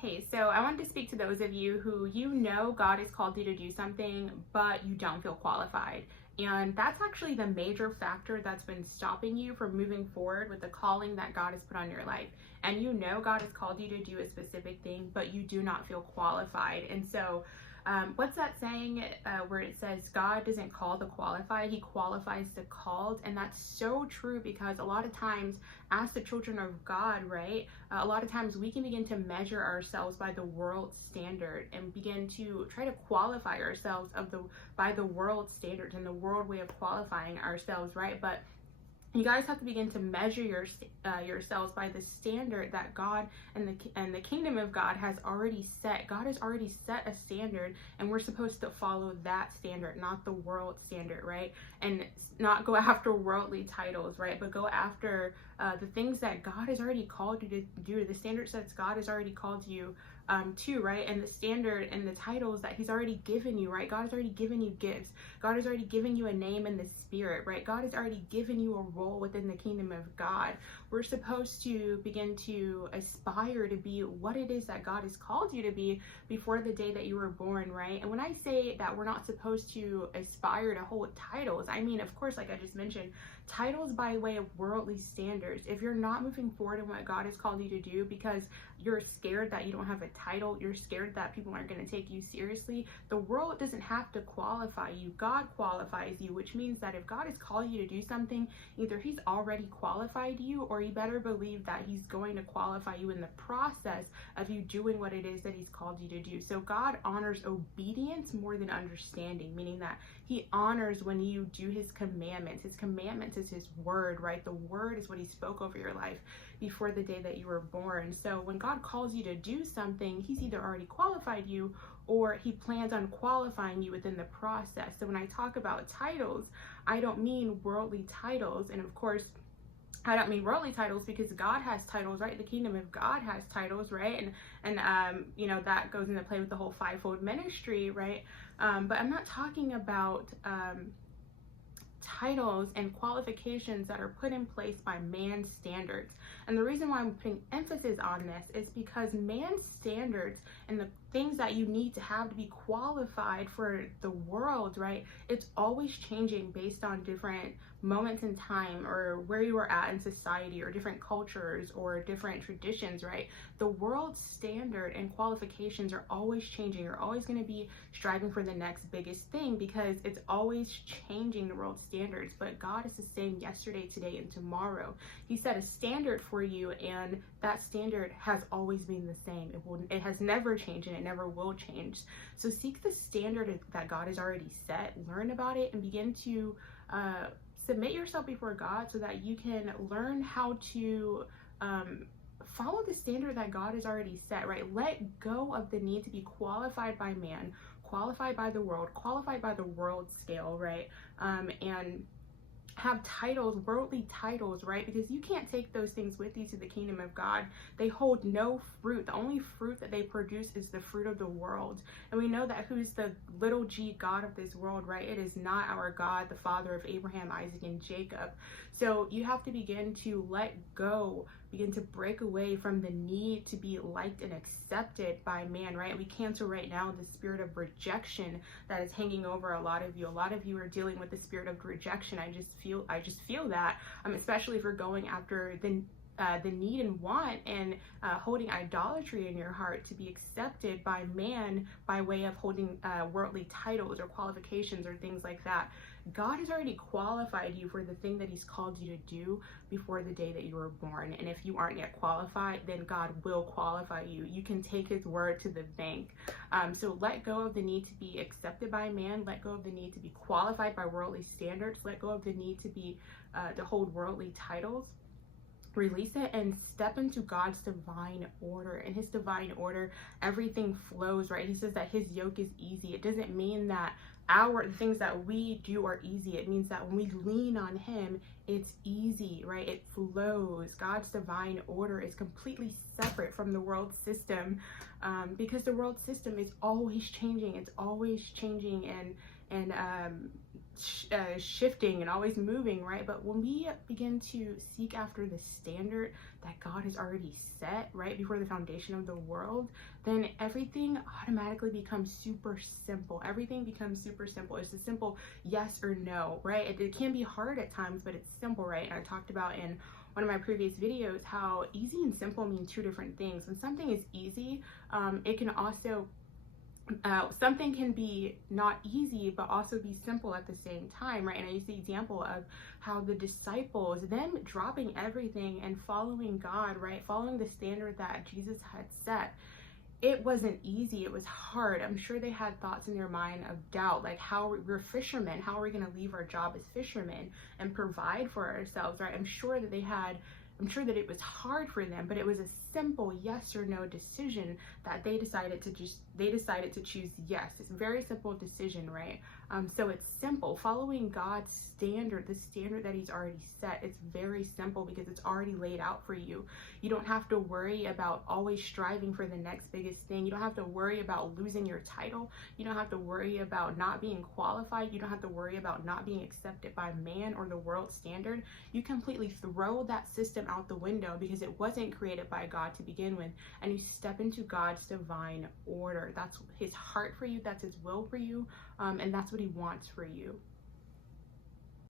Hey, so I wanted to speak to those of you who God has called you to do something, but you don't feel qualified. And that's actually the major factor that's been stopping you from moving forward with the calling that God has put on your life. And God has called you to do a specific thing, but you do not feel qualified. And so, what's that saying where it says God doesn't call the qualified, he qualifies the called? And that's so true, because a lot of times as the children of God, right, a lot of times we can begin to measure ourselves by the world standard and begin to try to qualify ourselves by the world standards and the world way of qualifying ourselves, right? But you guys have to begin to measure yourselves by the standard that God and the kingdom of God has already set. God has already set a standard, and we're supposed to follow that standard, not the world standard, right? And not go after worldly titles, right? But go after the things that God has already called you to do, the standards that God has already called you to, right? And the standard and the titles that he's already given you, right? God has already given you gifts. God has already given you a name in the spirit, right? God has already given you a role within the kingdom of God. We're supposed to begin to aspire to be what it is that God has called you to be before the day that you were born, right? And when I say that we're not supposed to aspire to hold titles, I mean, of course, like I just mentioned, titles by way of worldly standards. If you're not moving forward in what God has called you to do because you're scared that you don't have a title, you're scared that people aren't going to take you seriously, the world doesn't have to qualify you. God qualifies you, which means that if God has called you to do something, either he's already qualified you, or you better believe that he's going to qualify you in the process of you doing what it is that he's called you to do. So God honors obedience more than understanding, meaning that he honors when you do his commandments. His commandments is his word, right? The word is what he spoke over your life before the day that you were born. So when God calls you to do something, he's either already qualified you or he plans on qualifying you within the process. So when I talk about titles, I don't mean worldly titles. And of course, I don't mean worldly titles, because God has titles, right? The kingdom of God has titles, right? And that goes into play with the whole fivefold ministry, right? But I'm not talking about titles and qualifications that are put in place by man's standards. And the reason why I'm putting emphasis on this is because man's standards and the things that you need to have to be qualified for the world, right? It's always changing based on different moments in time, or where you are at in society, or different cultures or different traditions, right? The world standard and qualifications are always changing. You're always going to be striving for the next biggest thing, because it's always changing, the world standards. But God is the same yesterday, today, and tomorrow. He set a standard for you, and that standard has always been the same. It has never changed, and it never will change. So seek the standard that God has already set, learn about it, and begin to submit yourself before God so that you can learn how to follow the standard that God has already set, right? Let go of the need to be qualified by man, qualified by the world, qualified by the world scale, right? And have titles, worldly titles, right? Because you can't take those things with you to the kingdom of God. They hold no fruit. The only fruit that they produce is the fruit of the world. And we know that who's the little g God of this world, right? It is not our God, the Father of Abraham, Isaac, and Jacob. So you have to begin to let go, begin to break away from the need to be liked and accepted by man, right? We cancel right now the spirit of rejection that is hanging over a lot of you. A lot of you are dealing with the spirit of rejection. I just feel that, especially if you're going after the need and want and holding idolatry in your heart to be accepted by man by way of holding worldly titles or qualifications or things like that. God has already qualified you for the thing that he's called you to do before the day that you were born. And if you aren't yet qualified, then God will qualify you. You can take his word to the bank. So let go of the need to be accepted by man. Let go of the need to be qualified by worldly standards. Let go of the need to hold worldly titles. Release it and step into God's divine order. In his divine order, everything flows, right? He says that his yoke is easy. It doesn't mean that the things that we do are easy. It means that when we lean on him, it's easy, right? It flows. God's divine order is completely separate from the world system, because the world system is always changing. It's always changing, and and shifting and always moving, right? But when we begin to seek after the standard that God has already set right before the foundation of the world, then everything automatically becomes super simple. Everything becomes super simple. It's a simple yes or no, right? It can be hard at times, but it's simple, right? And I talked about in one of my previous videos how easy and simple mean two different things. When something is easy, it can also something can be not easy but also be simple at the same time, right? And I use the example of how the disciples, them dropping everything and following God, right, following the standard that Jesus had set. It wasn't easy, it was hard. I'm sure they had thoughts in their mind of doubt, like how we're fishermen, how are we going to leave our job as fishermen and provide for ourselves, right? I'm sure that it was hard for them, but it was a simple yes or no decision that they decided to choose yes. It's a very simple decision, right? So it's simple. Following God's standard, the standard that he's already set, it's very simple because it's already laid out for you. You don't have to worry about always striving for the next biggest thing. You don't have to worry about losing your title. You don't have to worry about not being qualified. You don't have to worry about not being accepted by man or the world standard. You completely throw that system out the window because it wasn't created by God to begin with, and you step into God's divine order. That's his heart for you, that's his will for you, and that's what he wants for you.